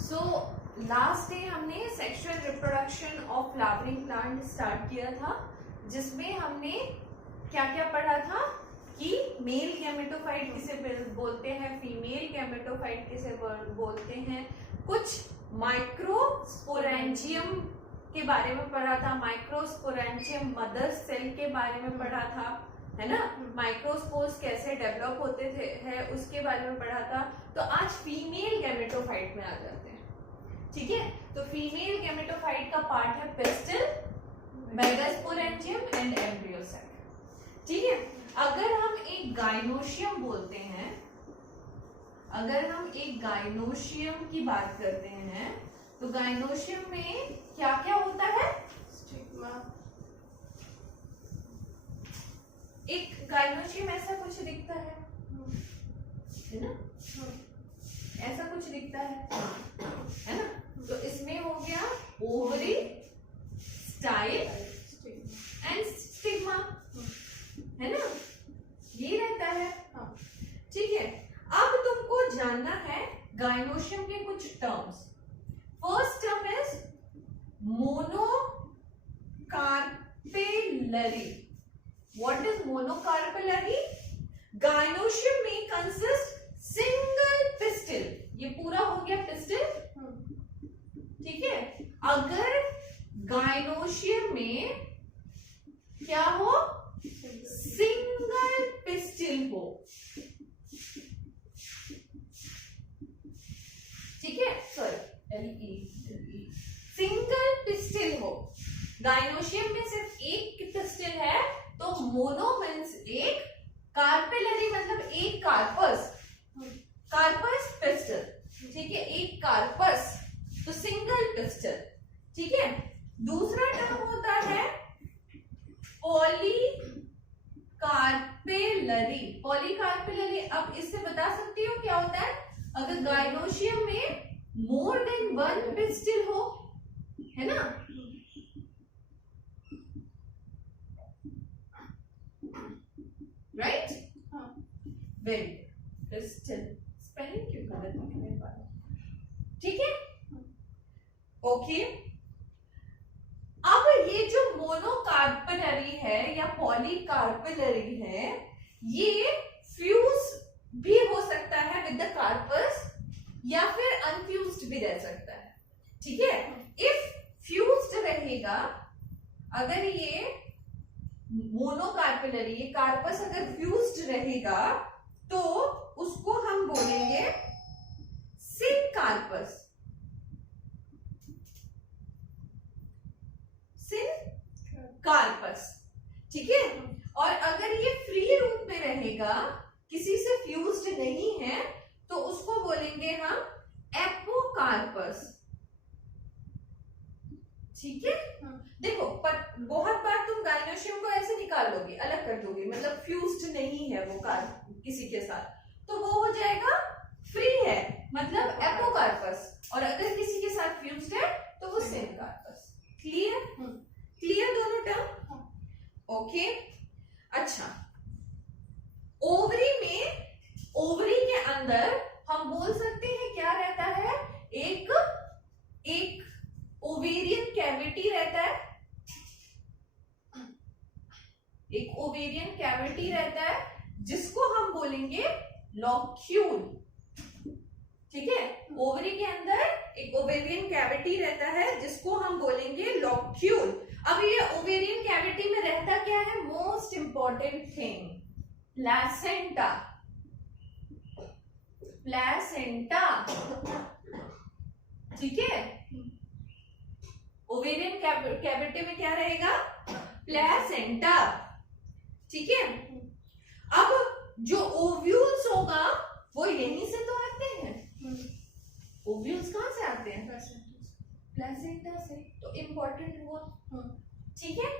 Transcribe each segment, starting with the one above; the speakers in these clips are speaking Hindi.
सो लास्ट डे हमने sexual reproduction of flowering plant start किया था, जिसमें हमने क्या क्या पढ़ा था कि मेल गैमेटोफाइट किसे बोलते हैं, फीमेल गैमेटोफाइट किसे बोलते हैं, कुछ माइक्रोस्पोरेंजियम के बारे में पढ़ा था, माइक्रोस्पोरेंजियम मदर सेल के बारे में पढ़ा था, है ना, माइक्रोस्पोर्स कैसे डेवलप होते थे है उसके बारे में पढ़ा था। तो आज फीमेल गैमेटोफाइट में आ जाते हैं, ठीक है। तो फीमेल गैमेटोफाइट का पार्ट है pistil, megasporangium and embryo cell, ठीक है। अगर हम एक गाइनोशियम बोलते हैं, अगर हम एक गाइनोशियम की बात करते हैं, तो गाइनोशियम में क्या क्या होता है? स्टिग्मा। एक गाइनोशियम ऐसा कुछ दिखता है ना, ऐसा कुछ दिखता है ना। तो इसमें हो गया ओवरी, स्टाइल एंड स्टिग्मा, है ना, ये रहता है, ठीक है। अब तुमको जानना है गाइनोशियम के कुछ terms. First term is monocarpellary. What is monocarpellary? Gynoecium में कंसिस्ट सिंगल पिस्टिल, ये पूरा हो गया पिस्टिल, ठीक है। अगर गाइनोशियम में क्या हो? सिंगल पिस्टिल हो, ठीक है, सॉरी सिंगल पिस्टिल हो। गाइनोशियम में सिर्फ एक पिस्टिल है, तो मोनो मीन्स एक, कार्पेलरी मतलब एक कार्पस, कार्पस पिस्टल, ठीक है, एक कार्पस, तो सिंगल पिस्टल, ठीक है। दूसरा टर्म होता है पॉलीकार्पेलरी। पॉलीकार्पेलरी, अब इससे बता सकती हो क्या होता है? अगर गाइनोशियम में मोर देन वन पिस्टिल हो, है ना, राइट, वेरी पिस्टिल, स्पेलिंग क्यों गलत लिखने वाला, ठीक है, ओके। अब ये जो मोनोकार्पेलरी है या पॉलीकार्पेलरी है, ये फ्यूज भी हो सकता है विद द कार्पस, या फिर अनफ्यूज्ड भी रह सकता है, ठीक है। इफ फ्यूज्ड रहेगा, अगर ये मोनोकार्पेलरी, ये कार्पस अगर फ्यूज्ड रहेगा, तो उसको हम बोलेंगे सिनकार्पस, सिनकार्पस, ठीक है। और अगर ये फ्री रूप में रहेगा, किसी से फ्यूज्ड नहीं है, तो उसको बोलेंगे हम एपोकार्पस, ठीक है। देखो, पर बहुत बार तुम गाइनोशियम को ऐसे निकाल लोगे, अलग कर दोगे, मतलब फ्यूज्ड नहीं है वो किसी के साथ, तो वो हो जाएगा फ्री है, मतलब एपोकार्पस, और अगर किसी के साथ फ्यूज्ड है तो वो सिनकार्पस। क्लियर? क्लियर दोनों टर्म? ओके। अच्छा, ओवरी में, ओवरी के अंदर हम बोल सकते हैं क्या रहता है? एक ओवेरियन कैविटी रहता है, एक ओवेरियन कैविटी रहता है, जिसको हम बोलेंगे लॉक्यूल, ठीक है। ओवरी के अंदर एक ओवेरियन कैविटी रहता है, जिसको हम बोलेंगे लॉक्यूल। अब ये ओवेरियन कैविटी में रहता क्या है? Most important thing, placenta, placenta, ठीक है। ओवेरियन कैविटी में क्या रहेगा? प्लेसेंटा, ठीक है। अब जो ओव्यूल्स होगा वो यहीं से तो आते हैं, ओव्यूल्स कहां से आते हैं? प्लेसेंटा से, तो इंपॉर्टेंट हुआ, ठीक है।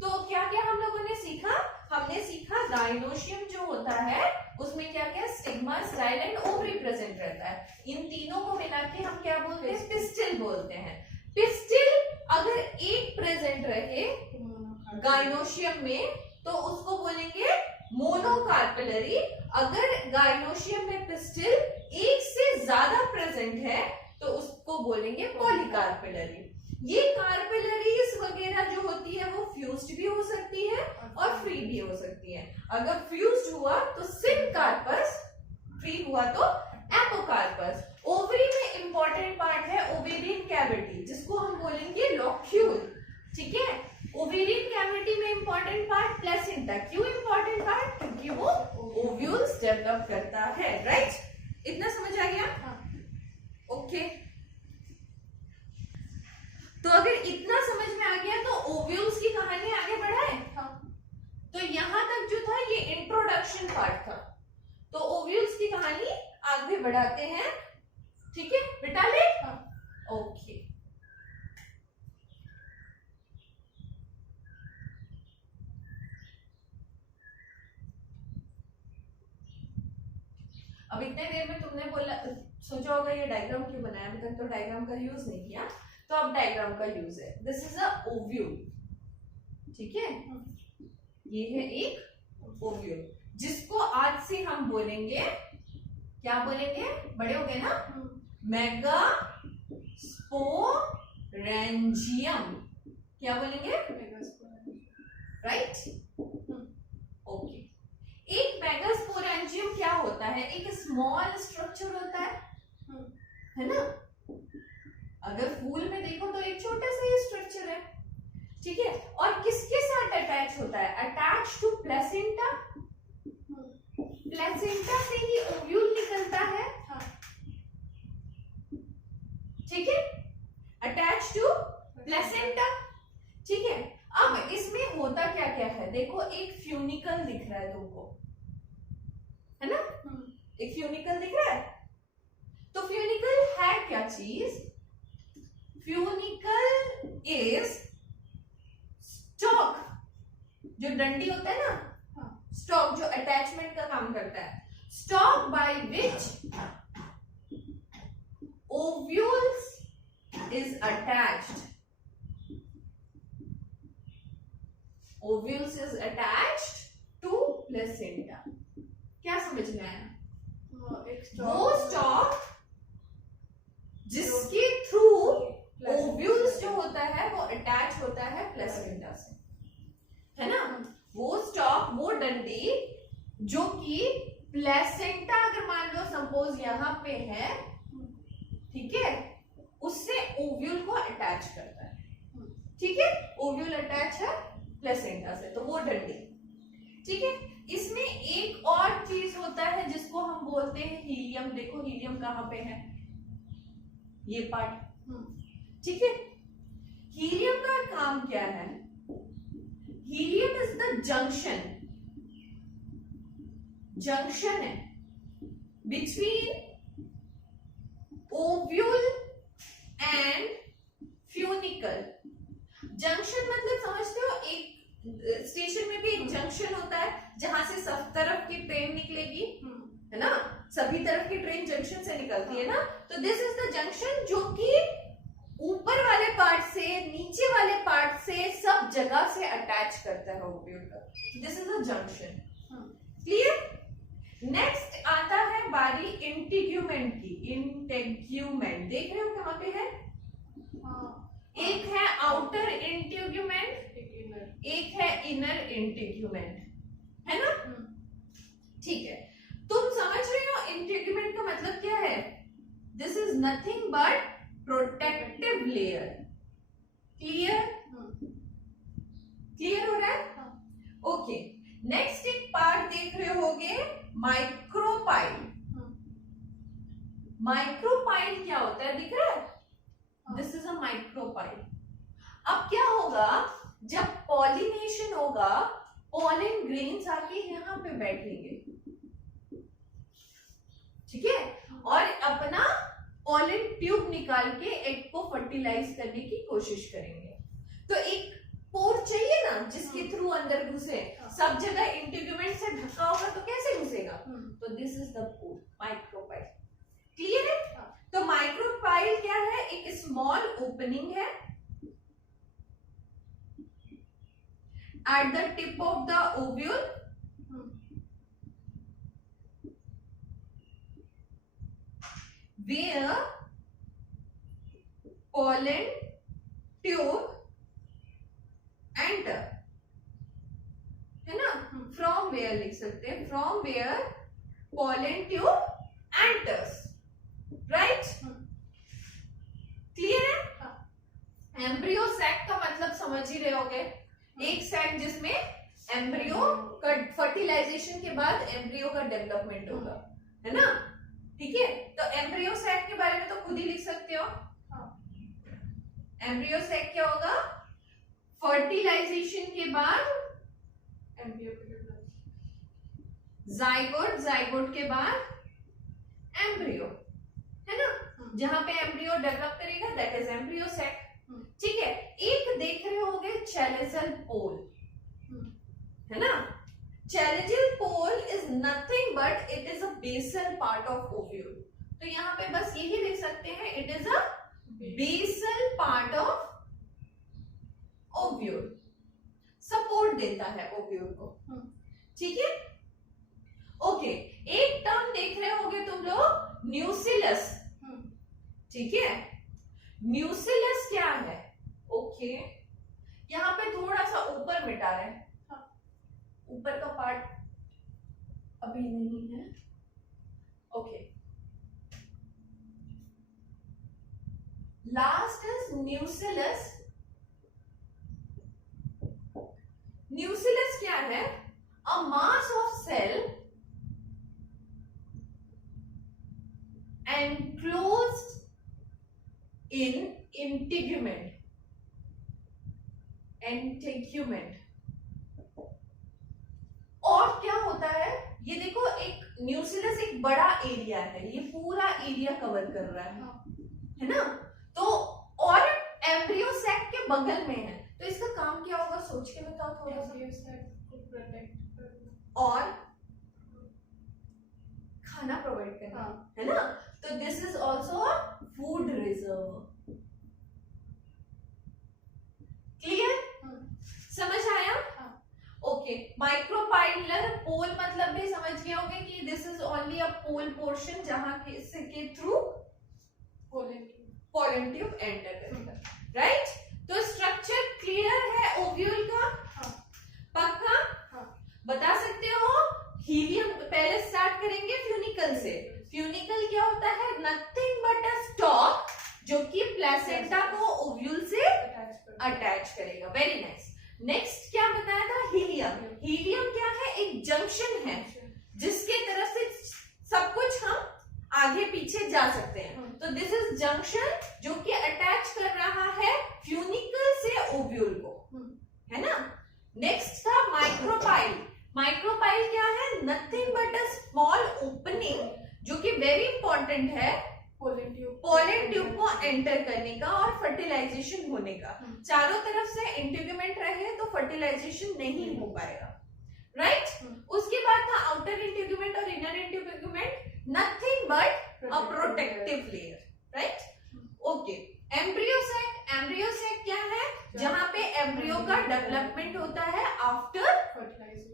तो क्या क्या हम लोगों ने सीखा? हमने सीखा गाइनोशियम जो होता है उसमें क्या क्या stigma, style and ovary present रहता है। इन तीनों को मिला के हम क्या बोलते हैं? पिस्टिल बोलते हैं। पिस्टिल अगर एक प्रेजेंट रहे गाइनोशियम में, तो उसको बोलेंगे मोनोकार्पेलरी। अगर गाइनोशियम में पिस्टिल एक से ज्यादा प्रेजेंट है, तो उसको बोलेंगे पॉलीकार्पेलरी। ये कार्पेलरीज वगैरह जो होती है वो फ्यूज्ड भी हो सकती है और फ्री भी हो सकती है। अगर फ्यूज्ड हुआ तो सिनकार्पस, फ्री हुआ तो एपोकार्पस। ओवरी में इंपॉर्टेंट पार्ट है ओवेरियन कैविटी, जिसको हम बोलेंगे लॉक्यूल। ठीक है, ओवेरियन कैविटी में इंपॉर्टेंट पार्ट प्लेसेंटा। क्यों इंपॉर्टेंट पार्ट? क्योंकि वो ओव्यूल्स डेवलप करता है। राइट, इतना समझ आ गया? ओके, तो अगर इतना समझ में आ गया तो ओव्यूल्स की कहानी आगे बढ़ाए। तो यहां तक जो था ये इंट्रोडक्शन पार्ट था, तो ओव्यूल्स की कहानी आगे बढ़ाते हैं। ठीक है बेटा ले? ओके, अब इतने देर में तुमने बोला, सोचा होगा ये डायग्राम क्यों बनाया, अभी तक तो डायग्राम का यूज नहीं किया, तो अब डायग्राम का यूज है। This is a ovule. ठीक है, ये है एक ओव्यूल, जिसको आज से हम बोलेंगे, क्या बोलेंगे? बड़े हो गए ना, मेगास्पोरेंजियम। क्या बोलेंगे? Right, okay. एक मेगास्पोरेंजियम क्या होता है? एक स्मॉल स्ट्रक्चर होता है ना? अगर फूल में देखो तो एक छोटा सा ये स्ट्रक्चर है। ठीक है, और किसके साथ अटैच होता है? Attach to placenta. प्लेसेंटा से ही ओव्यूल निकलता है। ठीक है, अटैच टू प्लेसेंटा। ठीक है, अब इसमें होता क्या क्या है? देखो, एक फ्यूनिकल दिख रहा है तुमको, है ना? एक फ्यूनिकल दिख रहा है। तो फ्यूनिकल है क्या चीज? फ्यूनिकल इज स्टॉक, जो डंडी होता है ना, स्टॉक जो अटैचमेंट का काम करता है। Stalk by which ovules is attached. Ovules is attached to placenta. क्या समझ में आया? वो स्टॉक जिसके थ्रू ओव्यूल्स जो होता है वो अटैच होता है प्लेसेंटा से, है ना? वो स्टॉक, वो डंडी जो कि प्लेसेंटा, अगर मान लो सपोज यहाँ पे है, ठीक है, उससे ओव्यूल को अटैच करता है। ठीक है, ओव्यूल अटैच है प्लेसेंटा से, तो वो डंडी। ठीक है, इसमें एक और चीज होता है जिसको हम बोलते हैं हीलियम। देखो हीलियम कहाँ पे है? ये पार्ट। ठीक है, हीलियम का काम क्या है? हीलियम इज द जंक्शन है between ovule and funicle. Junction मतलब समझते हो, एक स्टेशन में भी एक जंक्शन होता है जहां से सब तरफ की ट्रेन निकलेगी, है ना? सभी तरफ की ट्रेन जंक्शन से निकलती है ना? तो दिस इज द जंक्शन जो कि ऊपर वाले पार्ट से नीचे वाले पार्ट से सब जगह से अटैच करता है ओव्यूल का। This is a junction. Clear? Next आता है बारी इंटीग्यूमेंट की। इंटीग्यूमेंट देख रहे हो कहां पे है? एक है आउटर इंटीग्यूमेंट, एक है इनर इंटीग्यूमेंट, है ना? ठीक है, तुम समझ रहे हो इंटीग्यूमेंट का मतलब क्या है? This is nothing but protective layer. Clear? Clear हो रहा है? ओके, नेक्स्ट एक पार्ट देख रहे होगे, माइक्रोपाइल। माइक्रोपाइल क्या होता है? दिख रहा है? This is a micropyle. अब क्या होगा, जब पॉलिनेशन होगा, पॉलन ग्रेन्स आके यहाँ पे बैठेंगे, ठीक है, और अपना पॉलन ट्यूब निकाल के एग को फर्टिलाइज करने की कोशिश करेंगे। तो एक पोर चाहिए ना जिसके थ्रू अंदर घुसे। सब जगह इंटीग्यूमेंट से ढका होगा तो कैसे घुसेगा? तो this is the pore, micropyle. Clear है? तो माइक्रोपाइल क्या है? एक स्मॉल ओपनिंग है at the tip of the ovule, where pollen tube enter, है ना? फ्रॉम वेयर लिख सकते हैं, from where pollen tube enters, right? Clear है? एम्ब्रियो सैक का मतलब समझ ही रहे होगे, एक सैक जिसमें एम्ब्रियो का फर्टिलाइजेशन के बाद एम्ब्रियो का डेवलपमेंट होगा, है ना? ठीक है, तो एम्ब्रियो सैक के बारे में तो खुद ही लिख सकते हो। एम्ब्रियो सैक क्या होगा? फर्टिलाइजेशन के बाद एम्ब्रियो, जाइगोट, जाइगोट के बाद एम्ब्रियो, है ना? जहां पे एम्ब्रियो डेवलप करेगा दैट इज एम्ब्रियो सैक। ठीक है, एक देख रहे होगे चैलेजल पोल, है ना? Chalazal pole is nothing but it is a basal part of ovule. तो यहाँ पे बस यही लिख सकते हैं, it is a basal part of ovule, support देता है ओव्यूल को। ठीक है, ओके। एक टर्म देख रहे होगे तुम लोग, न्यूसिलस। ठीक है, न्यूसिलस क्या है? ओके, यहाँ पे थोड़ा सा ऊपर मिटा रहे हैं, ऊपर का पार्ट अभी नहीं है। Okay, last is nucellus. Nucellus क्या है? A mass of cell enclosed in integument, और क्या होता है ये देखो, एक न्यूसिलस एक बड़ा एरिया है, ये पूरा एरिया कवर कर रहा है ना? तो और एम्ब्रियो सैक के बगल में है, तो इसका काम क्या होगा? सोच के बताओ थोड़ा सा। और खाना प्रोवाइड करना, है ना? तो this is also a food reserve. Clear? समझ आया? ओके, माइक्रोपाइलर पोल मतलब भी समझ गए होंगे कि this is only a pole portion जहां के थ्रू पोलन ट्यूब एंटर करेगा, राइट? तो स्ट्रक्चर क्लियर है ओव्यूल का? पक्का? बता सकते हो? हीलियम पहले स्टार्ट करेंगे फ्यूनिकल से। फ्यूनिकल क्या होता है? नथिंग बट अ स्टॉक जो कि प्लेसेंटा को ओव्यूल से अटैच करेगा। Very nice. नेक्स्ट क्या बताया था? हीलियम। हीलियम क्या है? एक जंक्शन है जिसके तरफ से सब कुछ हम आगे पीछे जा सकते हैं। तो दिस इज जंक्शन जो कि अटैच कर रहा है फ्यूनिकल से ओव्यूल को, है ना? नेक्स्ट था माइक्रोपाइल। माइक्रोपाइल क्या है? Nothing but a small opening जो कि वेरी इंपॉर्टेंट है पोलन ट्यूब को एंटर करने का और फर्टिलाइजेशन होने का। चारों तरफ से इंटीग्यूमेंट रहे तो फर्टिलाइजेशन नहीं हो पाएगा, राइट? उसके बाद था आउटर इंटीग्यूमेंट और inner integument, nothing but a protective layer, right? Okay, embryo sac. Embryo sac क्या है? जहां पे एम्ब्रियो का डेवलपमेंट होता है after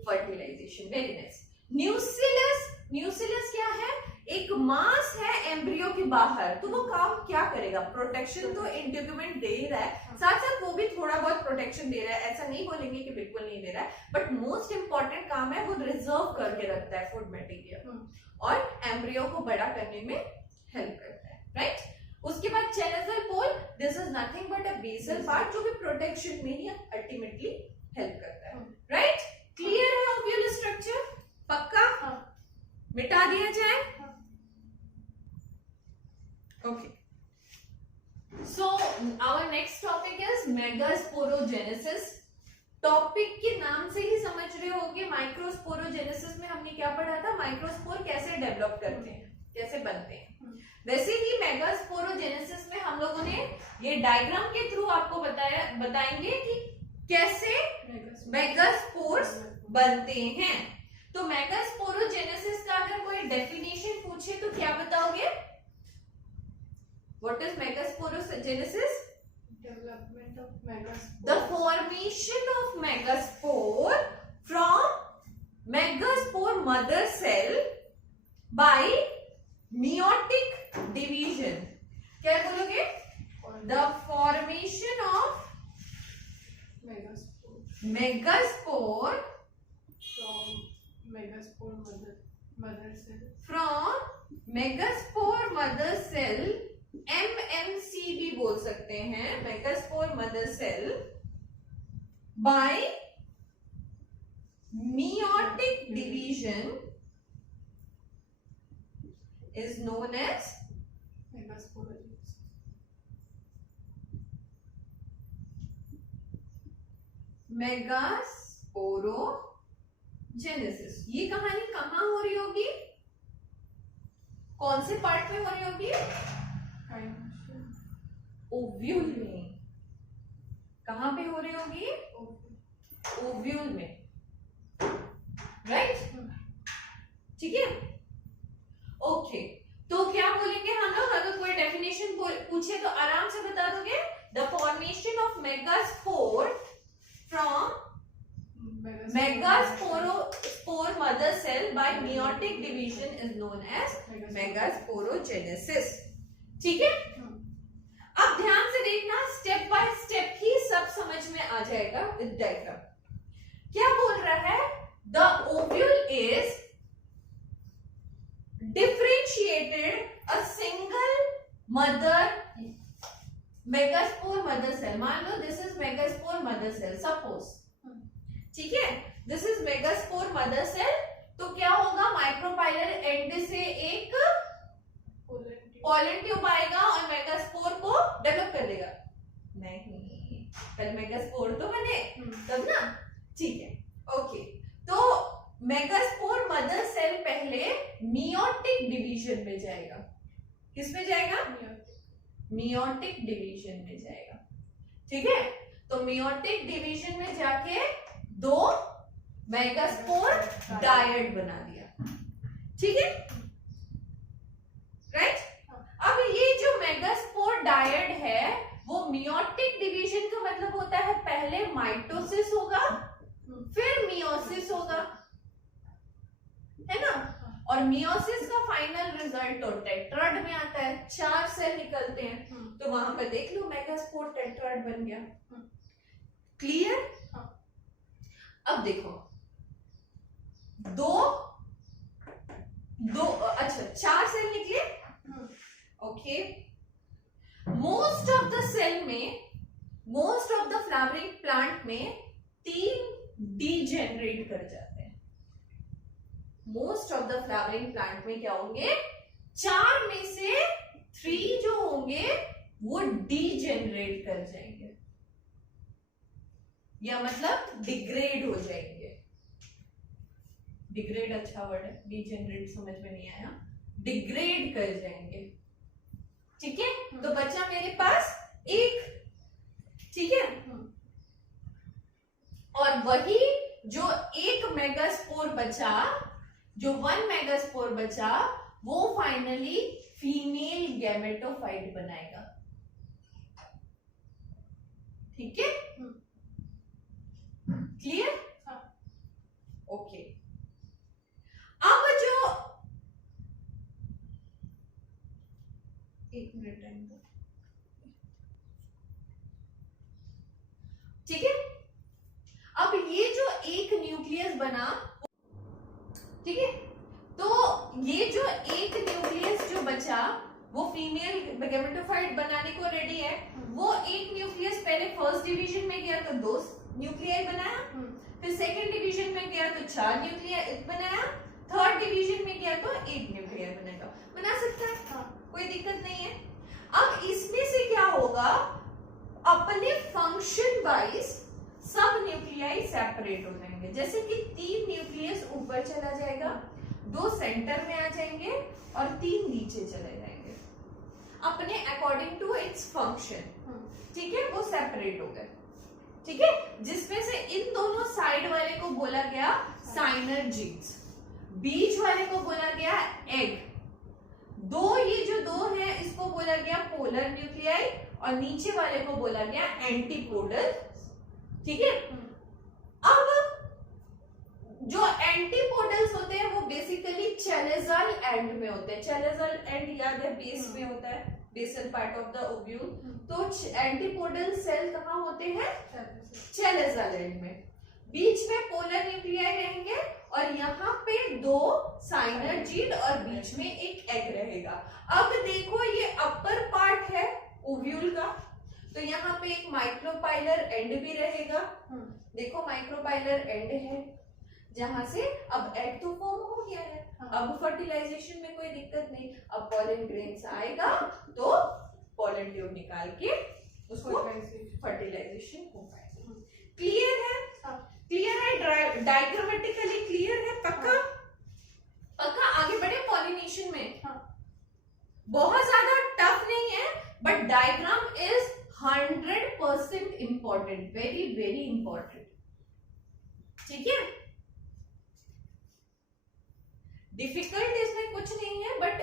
fertilization. Very nice. Nucellus. Nucellus क्या है? एक मास है एम्ब्रियो के बाहर, तो वो काम क्या करेगा? प्रोटेक्शन तो इंटीग्यूमेंट दे ही रहा है, साथ साथ वो भी थोड़ा बहुत प्रोटेक्शन दे रहा है, ऐसा नहीं बोलेंगे कि बिल्कुल नहीं दे रहा है, बट मोस्ट इंपॉर्टेंट काम है वो रिजर्व करके रखता है फूड मटेरियल और एम्ब्रियो को बड़ा करने में हेल्प करता है, राइट? उसके बाद chalazal pole, this is nothing but a basal part जो भी प्रोटेक्शन में ही अल्टीमेटली हेल्प करता है, राइट? क्लियर है ओव्यूल स्ट्रक्चर? पक्का? मिटा दिया जाए? Okay, so our next topic is megasporogenesis. Topic के नाम से ही समझ रहे होगे, माइक्रोस्पोरोजेनेसिस में हमने क्या पढ़ा था? माइक्रोस्पोर कैसे डेवलप करते हैं, कैसे बनते हैं। वैसे ही मेगास्पोरोजेनेसिस में हम लोगों ने ये डायग्राम के थ्रू आपको बताएंगे कि कैसे मेगास्पोर्स बनते हैं। तो मेगास्पोरोजेनेसिस का अगर कोई डेफिनेशन पूछे तो क्या बताओगे? What is megasporogenesis? Development of megaspore. The formation of megaspore from megaspore mother cell by meiotic division. क्या बोलोगे? The megaspore from megaspore mother cell. From megaspore mother cell, MMC भी बोल सकते हैं, megaspore mother cell, by meiotic division is known as Megasporogenesis. Megasporogenesis. ये कहानी कहाँ हो रही होगी, कौन से पार्ट में हो रही होगी? ओव्यूल में। कहां पे हो रही होगी? ओव्यूल में, राइट? ठीक है, ओके। तो क्या बोलेंगे हम लोग, अगर कोई डेफिनेशन पूछे तो आराम से बता दोगे? The formation of megaspore from megaspore mother cell by meiotic division is known as megasporogenesis. ठीक है, अब ध्यान से देखना, स्टेप बाय स्टेप ही सब समझ में आ जाएगा विद डायग्राम। क्या बोल रहा है? The ovule is differentiated a single mother megaspore mother cell. मान लो this is megaspore mother cell, suppose, ठीक है, this is megaspore mother cell. तो क्या होगा, माइक्रोपाइलर एंड से एक पोलन ट्यूब आएगा और मेगास्पोर को डेवलप कर देगा। नहीं, पहले मेगास्पोर तो बने तब ना, ठीक है, ओके। तो मेगास्पोर मदर सेल पहले meiotic डिवीजन में जाएगा। किस में जाएगा? meiotic डिवीजन में जाएगा। ठीक है, तो meiotic डिवीजन में जाके दो मेगास्पोर डायड बना दिया। ठीक है, राइट? अब ये जो मेगास्पोर डायड है वो meiotic डिवीजन का मतलब होता है पहले माइटोसिस होगा फिर मियोसिस होगा, है ना? और मियोसिस का फाइनल रिजल्ट तो टेट्राड में आता है, 4 सेल निकलते हैं। तो वहां पर देख लो मेगास्पोर टेट्राड बन गया। क्लियर? अब देखो, दो अच्छा 4 सेल निकले, okay. Most of the cell में, most of the flowering plant में 3 डीजेनरेट कर जाते हैं। Most of the flowering plant में क्या होंगे, 4 में से 3 जो होंगे वो डीजेनरेट कर जाएंगे, या मतलब डिग्रेड हो जाएंगे। डिग्रेड अच्छा वर्ड है, डीजेनरेट समझ में नहीं आया, डिग्रेड कर जाएंगे। ठीक है, तो बचा मेरे पास एक। ठीक है, और वही जो एक मेगास्पोर बचा, जो 1 मेगास्पोर बचा, वो फाइनली फीमेल गैमेटोफाइट बनाएगा। ठीक है, क्लियर? ओके। अब जो, एक मिनट टाइम दो, ठीक है। अब ये जो एक न्यूक्लियस बना, ठीक है, तो ये जो एक न्यूक्लियस जो बचा वो फीमेल गैमेटोफाइट बनाने को रेडी है। वो एक न्यूक्लियस पहले फर्स्ट डिवीजन में गया तो 2 न्यूक्लियाई बनाया, फिर सेकंड डिवीजन में गया तो 4 न्यूक्लियाई बनाया, थर्ड डिवीजन में गया तो 1 न्यूक्लियाई बनाएगा। बना सकता है, कोई दिक्कत नहीं है। अब इसमें से क्या होगा, अपने फंक्शन वाइज सब न्यूक्लियाई सेपरेट हो जाएंगे। जैसे कि 3 न्यूक्लियस ऊपर चला जाएगा, 2 सेंटर में आ जाएंगे और 3 नीचे चले जाएंगे अपने अकॉर्डिंग टू इट्स फंक्शन। ठीक है, वो सेपरेट हो गए। ठीक है, जिसमें से इन दोनों साइड वाले को बोला गया साइनर्जीन्स, बीच वाले को बोला गया एग, ये जो 2 है इसको बोला गया पोलर न्यूक्लियाई और नीचे वाले को बोला गया एंटीपोडल। ठीक है, अब जो एंटीपोडल्स होते हैं वो बेसिकली चेलेजल एंड में होते हैं। चेलेजल एंड याद है बेस में होता है, basal part of the ovule. तो एंटीपोडल सेल कहाँ होते हैं, चेलेजल एंड में। बीच में पोलर न्यूक्लियाई रहेंगे और यहाँ पे 2 साइनर्जीड और बीच में एक एग रहेगा। अब देखो ये अपर पार्ट है ओव्यूल का, तो यहाँ पे एक माइक्रोपाइलर एंड भी रहेगा। देखो माइक्रोपाइलर एंड है जहां से अब एग तो फॉर्म हो गया है। अब फर्टिलाइजेशन में कोई दिक्कत नहीं। अब पॉलन ग्रेन्स आएगा तो पॉलन ट्यूब निकाल के उसको फर्टिलाइजेशन हो पाएगा। क्लियर है? क्लियर है? डायग्रामेटिकली क्लियर है? पक्का? पक्का आगे बढ़े पॉलिनेशन में। बहुत ज्यादा टफ नहीं है but diagram is 100% important, very very important. ठीक है, डिफिकल्ट इसमें कुछ नहीं है बट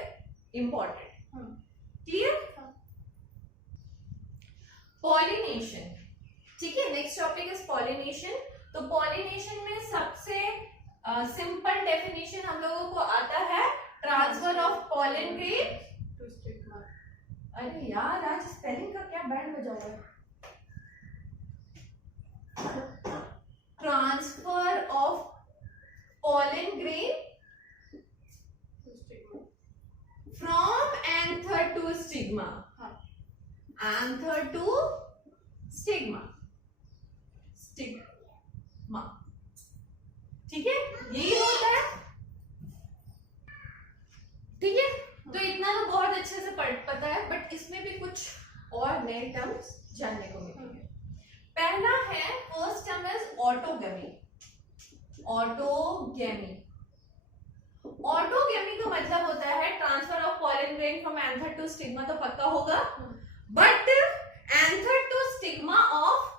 इंपॉर्टेंट। क्लियर? पॉलिनेशन। ठीक है, नेक्स्ट टॉपिक इज पॉलिनेशन। तो पॉलिनेशन में सबसे सिंपल डेफिनेशन हम लोगों को आता है transfer of pollen grain to stigma. अरे यार आज स्पेलिंग का क्या बैंड बजा हुआ है। Transfer of pollen grain from anther to stigma. Anther to stigma. Stigma. ठीक है, यही होता है। ठीक है, तो इतना तो बहुत अच्छे से पता है बट इसमें भी कुछ और नए टर्म्स जानने को मिलेंगे। पहला है, first term is autogamy. Autogamy. Autogamy का मतलब होता है transfer of pollen grain from anther to stigma, तो पक्का होगा। But anther to stigma of,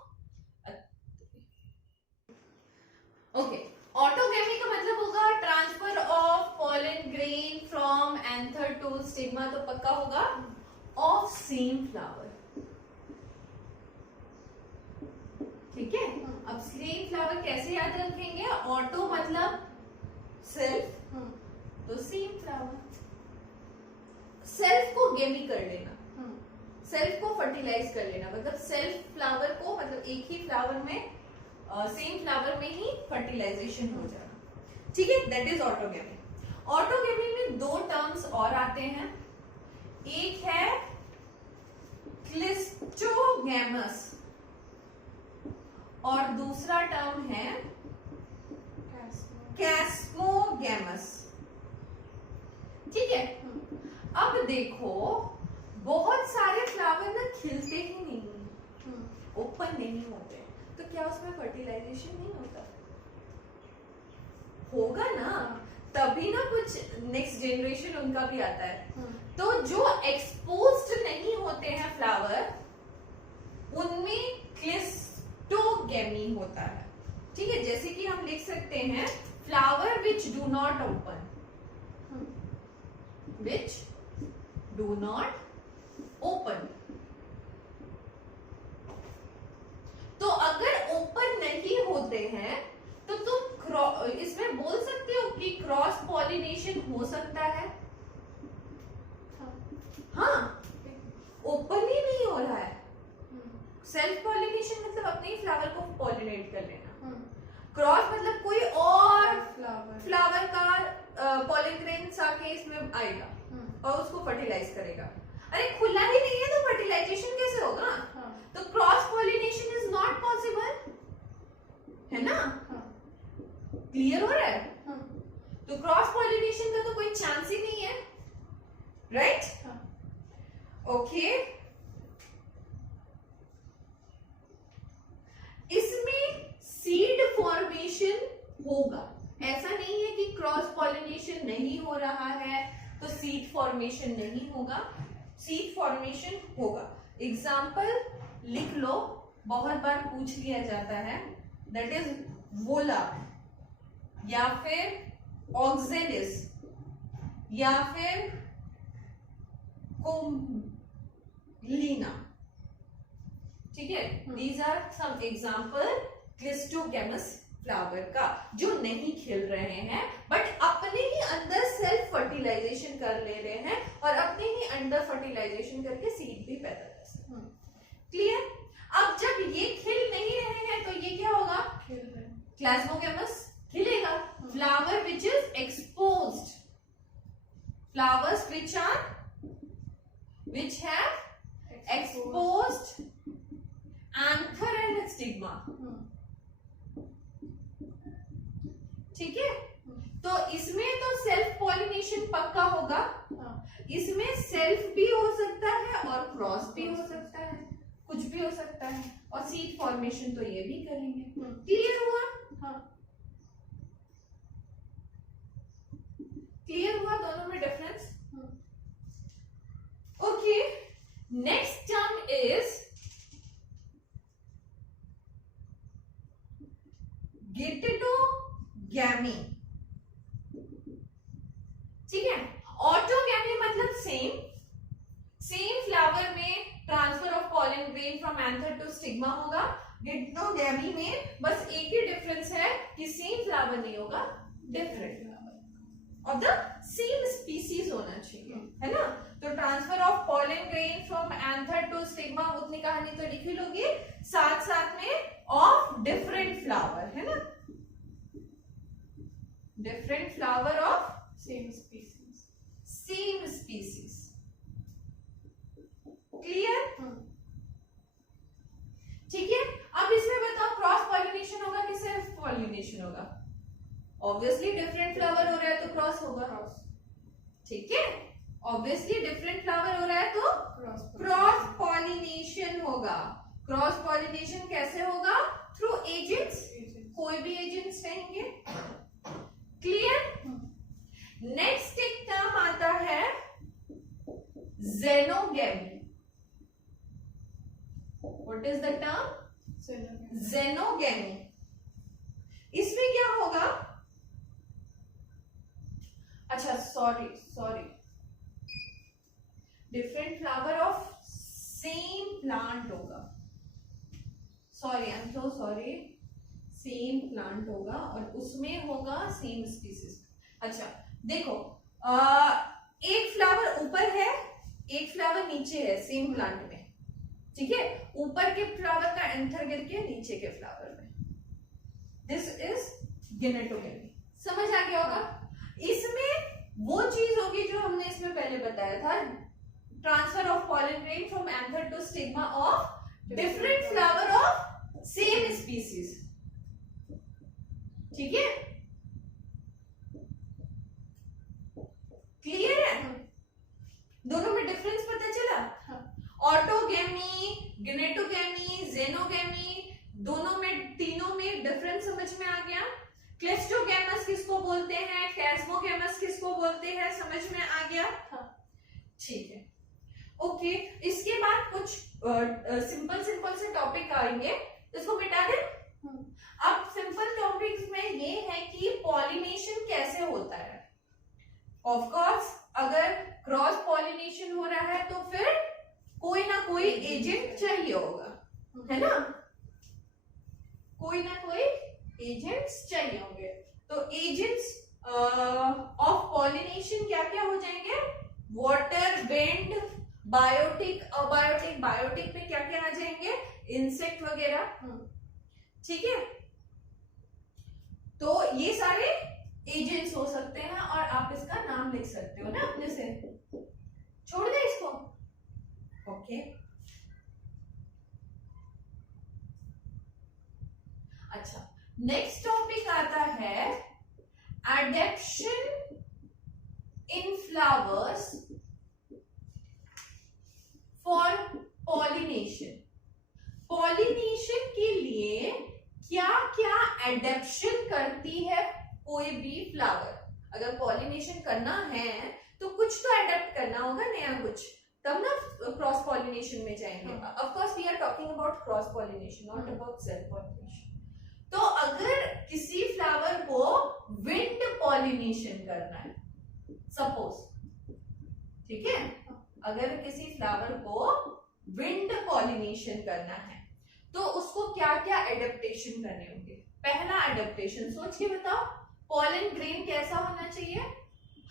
okay, autogamy का मतलब होगा transfer of pollen grain from anther to stigma, तो पक्का होगा ऑफ सेम फ्लावर। ठीक है, अब सेम फ्लावर कैसे याद रखेंगे? ऑटो मतलब सेल्फ, तो सेम फ्लावर। सेल्फ को गेमी कर लेना, सेल्फ को फर्टिलाइज कर लेना, मतलब सेल्फ फ्लावर को, मतलब एक ही फ्लावर में, सेम फ्लावर में ही फर्टिलाइजेशन हो जाना। ठीक है, दैट इज ऑटोगेमी। ऑटोगेमी में 2 टर्म्स और आते हैं। एक है क्लिस्टोगैमस और दूसरा टर्म है कैस्मोगैमस। ठीक है, अब देखो बहुत सारे फ्लावर ना खिलते ही नहीं, ओपन नहीं होते, तो क्या उसमें फर्टिलाइजेशन नहीं होता? होगा ना, तभी ना कुछ नेक्स्ट जनरेशन उनका भी आता है। तो जो एक्सपोज्ड नहीं होते हैं फ्लावर, उनमें क्लिस्टोगेमी होता है। ठीक है, जैसे कि हम लिख सकते हैं flower which do not open, which do not open. तो अगर ओपन नहीं होते हैं तो तुम इसमें बोल सकते हो कि क्रॉस पॉलिनेशन हो सकता है। हाँ, ओपन ही नहीं हो रहा है। सेल्फ पॉलिनेशन मतलब अपने ही फ्लावर को पॉलिनेट कर लेना। क्रॉस मतलब कोई और फ्लावर का पॉलन ग्रेन्स आके इसमें आएगा और उसको फर्टिलाइज करेगा। अरे खुला ही नहीं है तो फर्टिलाइजेशन कैसे होगा? तो cross pollination is not possible, है ना? क्लियर हो रहा है? तो क्रॉस पॉलिनेशन का तो कोई चांस ही नहीं है, राइट? ओके, इसमें सीड फॉर्मेशन होगा। ऐसा नहीं है कि क्रॉस पॉलिनेशन नहीं हो रहा है तो सीड फॉर्मेशन नहीं होगा, सीड फॉर्मेशन होगा। एग्जाम्पल लिख लो, बहुत बार पूछ लिया जाता है, दैट इज वोला या फिर ऑक्जेलिस या फिर कोमलिना। ठीक है, these are some example cleistogamous flower का जो नहीं खिल रहे हैं बट अपने ही अंदर सेल्फ फर्टिलाइजेशन कर ले रहे हैं और अपने ही अंदर फर्टिलाइजेशन करके सीड भी पैदा कर सकते हैं। क्लियर? अब जब ये खिल नहीं रहे हैं तो ये क्या होगा? क्लास्मोगेमस खिलेगा। Flower which is exposed, flowers which have exposed anther and stigma। ठीक है, तो इसमें तो सेल्फ पॉलिनेशन पक्का होगा। इसमें सेल्फ भी हो सकता है और क्रॉस भी हो सकता है, कुछ भी हो सकता है, और सीड फॉर्मेशन तो ये भी करेंगे। क्लियर हुआ? क्लियर हुआ दोनों में difference? Okay, next term is geitonogamy. ठीक है, ऑटोगैमी मतलब सेम फ्लावर में transfer of pollen grain from anther to stigma होगा। गेटेटोगैमी में बस एक ही डिफरेंस है कि सेम फ्लावर नहीं होगा, different flower of the same species होना चाहिए, है ना। तो transfer of pollen grain from anther to stigma, उतनी कहानी तो लिखी लोगी, साथ साथ में ऑफ डिफरेंट फ्लावर, है ना, different flower of same species. Clear? ठीक है, अब इसमें बताओ क्रॉस पॉलिनेशन होगा कि सेल्फ पॉलिनेशन होगा? ऑब्वियसली डिफरेंट फ्लावर हो रहा है तो क्रॉस होगा। ठीक है, ऑब्वियसली डिफरेंट फ्लावर हो रहा है तो क्रॉस पॉलिनेशन होगा। क्रॉस पॉलिनेशन कैसे होगा? थ्रू एजेंट्स, कोई भी एजेंट्स रहेंगे। क्लियर? नेक्स्ट एक टर्म आता है xenogamy. What is the term? Xenogamy. इसमें क्या होगा? अच्छा, sorry, different flower of same plant होगा। Sorry, I am so sorry, same plant होगा और उसमें होगा सेम स्पीसीज। अच्छा देखो, एक फ्लावर ऊपर है, एक फ्लावर नीचे है सेम प्लांट में। ठीक है, ऊपर के फ्लावर का एंथर गिर के नीचे के फ्लावर में, दिस इज गेनेटोगेमी। समझ आ गया होगा? इसमें वो चीज होगी जो हमने इसमें पहले बताया था, transfer of pollen grain from anther to stigma of different flower of same species. ठीक है, क्लियर है? दोनों में डिफरेंस पता चला? ऑटोगैमी, गेनेटोगैमी, ज़ेनोगैमी, दोनों में, तीनों में डिफरेंस समझ में आ गया। क्लेस्टोगैमस किसको बोलते हैं, कैस्मोगैमस किसको बोलते हैं, समझ में आ गया? ठीक है, ओके। इसके बाद कुछ सिंपल से टॉपिक आएंगे, इसको मिटा दें। अब सिंपल टॉपिक्स में ये है कि पॉलिनेशन कैसे होता है। ऑफ कोर्स अगर क्रॉस पॉलिनेशन हो रहा है तो फिर कोई ना कोई एजेंट चाहिए होगा, है ना, कोई ना कोई एजेंट्स चाहिए होंगे। तो एजेंट्स ऑफ पॉलिनेशन क्या क्या हो जाएंगे? Water, wind, biotic, abiotic. Biotic में क्या क्या आ जाएंगे? इंसेक्ट वगैरह। ठीक है, तो ये सारे एजेंट्स हो सकते हैं और आप इसका नाम लिख सकते हो ना अपने से। छोड़ दे इसको, ओके। अच्छा, नेक्स्ट टॉपिक आता है adaptation in flowers for pollination. Pollination के लिए क्या क्या एडेप्शन करती है कोई भी फ्लावर? अगर पॉलिनेशन करना है तो कुछ तो एडेप्ट करना होगा, नया कुछ, तब ना क्रॉस पॉलिनेशन में जाएंगे। Of course we are talking about cross pollination, not about self pollination. तो अगर किसी फ्लावर को विंड पॉलिनेशन करना है, सपोज, ठीक है, अगर किसी फ्लावर को विंड पॉलिनेशन करना है तो उसको क्या क्या एडेप्टेशन करने होंगे? पहला एडेप्टेशन सोच के बताओ, पॉलन ग्रेन कैसा होना चाहिए?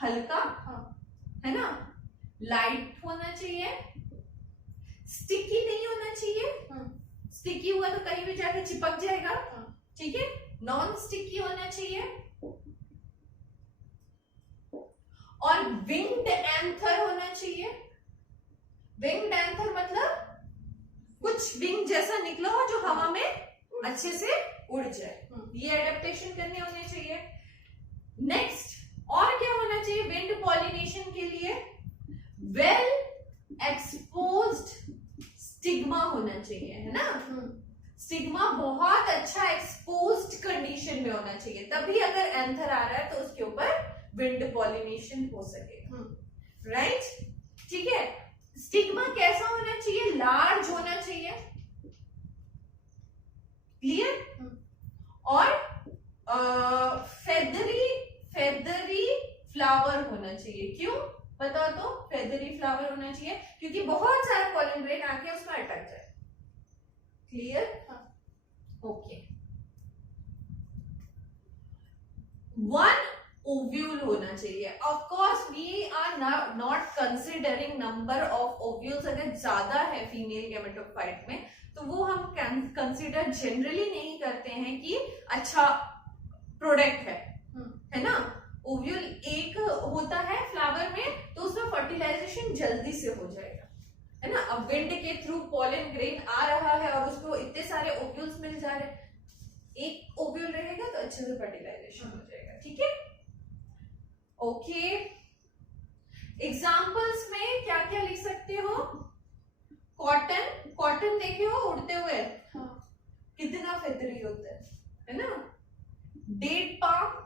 हल्का, है ना, लाइट होना चाहिए, स्टिकी नहीं होना चाहिए, स्टिकी हुआ तो कहीं भी जाके चिपक जाएगा, ठीक है, नॉन स्टिकी होना चाहिए, और विंग्ड एंथर होना चाहिए। विंग्ड एंथर मतलब कुछ विंग जैसा निकला हो जो हवा में अच्छे से उड़ जाए, ये एडेप्टेशन करने होने चाहिए। नेक्स्ट और क्या होना चाहिए विंड पॉलिनेशन के लिए? वेल एक्सपोज्ड स्टिग्मा होना चाहिए, है ना। स्टिग्मा बहुत अच्छा एक्सपोज्ड कंडीशन में होना चाहिए, तभी अगर एंथर आ रहा है तो उसके ऊपर विंड पॉलिनेशन हो सकेगा, राइट। ठीक है, स्टिग्मा कैसा होना चाहिए? लार्ज होना चाहिए, क्लियर। और फेदरी फ्लावर होना चाहिए। क्यों बता दो? फेदरी फ्लावर होना चाहिए क्योंकि बहुत सारा पॉलन ग्रेन आके उसमें अटक जाए, क्लियर। ओके, वन ओव्यूल होना चाहिए। Of course we are not considering number of ovules, अगर ज्यादा है फीमेल गैमेटोफाइट में तो वो हम कंसिडर जनरली नहीं करते हैं कि अच्छा प्रोडक्ट है ना। ओव्यूल एक होता है फ्लावर में तो उसमें फर्टिलाइजेशन जल्दी से हो जाएगा, है ना। अब विंड के थ्रू पॉलन ग्रेन आ रहा है और उसको इतने सारे ओव्यूल्स मिल जा रहे, एक ओव्यूल रहेगा तो अच्छे से फर्टिलाइजेशन हो जाएगा, ठीक है। ओके, एग्जाम्पल्स में क्या क्या लिख सकते हो? कॉटन, कॉटन देखे हो उड़ते हुए, कितना फेदरी होता है ना। डेट पाम,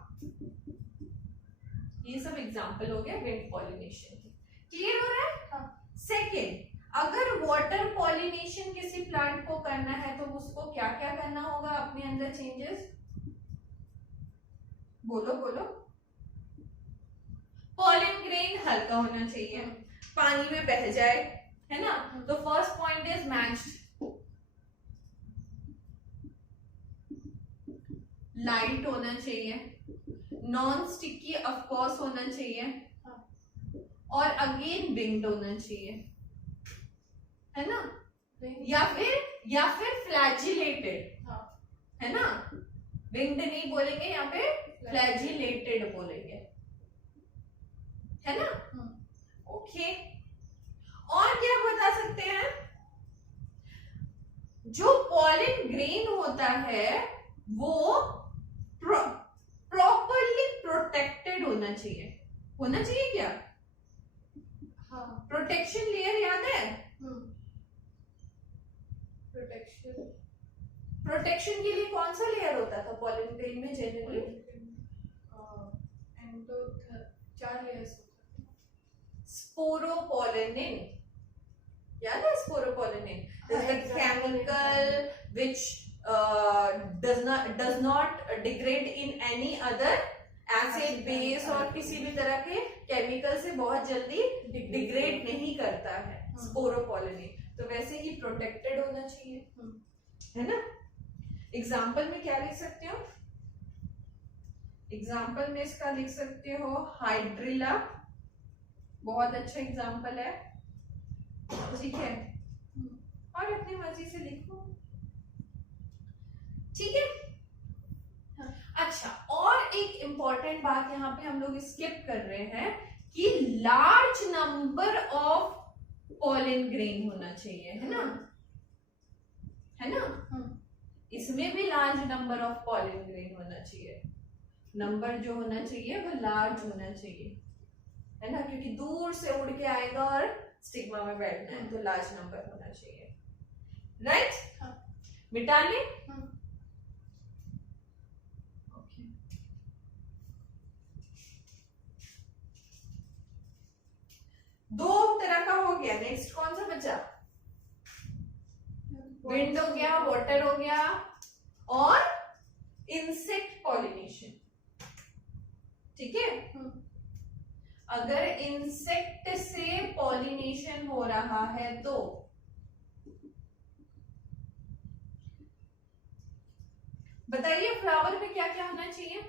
ये सब एग्जाम्पल हो गया विंड पॉलिनेशन के, क्लियर हो रहा है। सेकेंड, अगर वाटर पॉलिनेशन किसी प्लांट को करना है तो उसको क्या क्या करना होगा अपने अंदर चेंजेस? बोलो बोलो। पॉलन ग्रेन हल्का होना चाहिए, पानी में बह जाए, है ना। तो first point is matched, light होना चाहिए, नॉन स्टिकी ऑफ कोर्स होना चाहिए, और अगेन विंग्ड होना चाहिए, है ना। या फिर फ्लैजिलेटेड, है ना। विंग्ड नहीं बोलेंगे, यहाँ पे फ्लैजिलेटेड बोलेंगे, है ना। ओके, और क्या बता सकते हैं? जो पॉलन ग्रेन होता है वो प्रॉपरली प्रोटेक्टेड होना चाहिए। होना चाहिए क्या? प्रोटेक्शन लेयर याद है? प्रोटेक्शन के लिए कौन सा लेयर होता था पॉलन ग्रेन में जनरली? तो 4 लेयर्स होता था। स्पोरोपोलिन, याद है sporopollenin? This is the chemical which does not degrade in any other acid base और किसी भी तरह के केमिकल से बहुत जल्दी डिग्रेड नहीं करता है स्पोरोपोलिन। तो वैसे ही प्रोटेक्टेड होना चाहिए, है ना। एग्जाम्पल में क्या लिख सकते हो? एग्जाम्पल में इसका लिख सकते हो हाइड्रिला, बहुत अच्छा एग्जाम्पल है, ठीक है। और अपनी मर्जी से लिखो, ठीक है। अच्छा, और एक इंपॉर्टेंट बात यहाँ पे हम लोग स्किप कर रहे हैं कि large number of pollen grain होना चाहिए, है ना, है ना। इसमें भी large number of pollen grain होना चाहिए। नंबर जो होना चाहिए वो लार्ज होना चाहिए, है ना, क्योंकि दूर से उड़ के आएगा और स्टिग्मा में बैठना है तो लार्ज नंबर होना चाहिए, राइट। मिटा ले। ओके, दो तरह का हो गया। नेक्स्ट कौन सा बचा? विंड हो गया, वाटर हो गया, और इंसेक्ट पॉलिनेशन, ठीक है। अगर इंसेक्ट से पॉलिनेशन हो रहा है तो बताइए फ्लावर में क्या क्या होना चाहिए?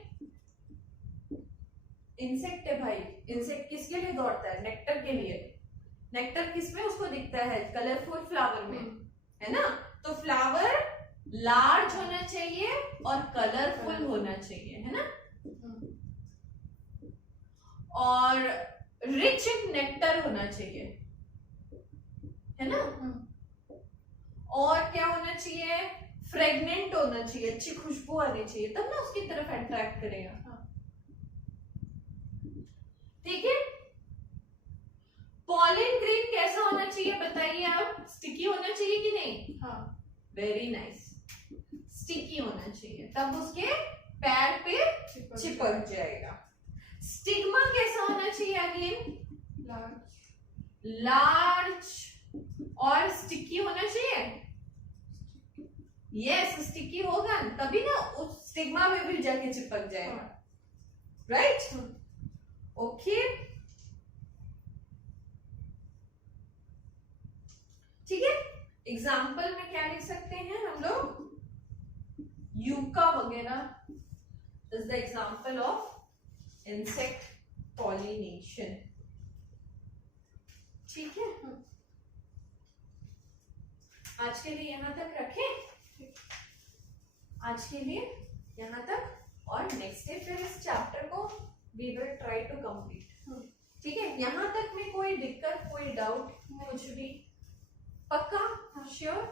इंसेक्ट है भाई, इंसेक्ट किसके लिए दौड़ता है? नेक्टर के लिए। नेक्टर किसमें उसको दिखता है? कलरफुल फ्लावर में, है ना। तो फ्लावर लार्ज होना चाहिए और कलरफुल होना चाहिए, है ना। और रिच इन नेक्टर होना चाहिए, है ना। और क्या होना चाहिए, फ्रेगनेंट होना चाहिए, अच्छी खुशबू आनी चाहिए, तब ना उसकी तरफ अट्रैक्ट करेगा। ठीक है। पॉलन ग्रेन कैसा होना चाहिए बताइए आप, स्टिकी होना चाहिए कि नहीं। हाँ। वेरी नाइस, स्टिकी होना चाहिए, तब उसके पैर पे चिपक जाएगा। स्टिग्मा कैसा होना चाहिए अगेन, लार्ज और स्टिकी होना चाहिए। यस, स्टिकी होगा तभी ना उस स्टिग्मा में भी जाके चिपक जाएगा, राइट। ओके, ठीक है। एग्जाम्पल में क्या लिख सकते हैं हम लोग, यूका वगैरह is the example of insect pollination. ठीक है, आज के लिए यहां तक रखें, आज के लिए यहां तक, और नेक्स्ट डे फिर इस चैप्टर को we will try to complete. ठीक है, यहां तक में कोई दिक्कत, कोई डाउट, कुछ भी पक्का, श्योर।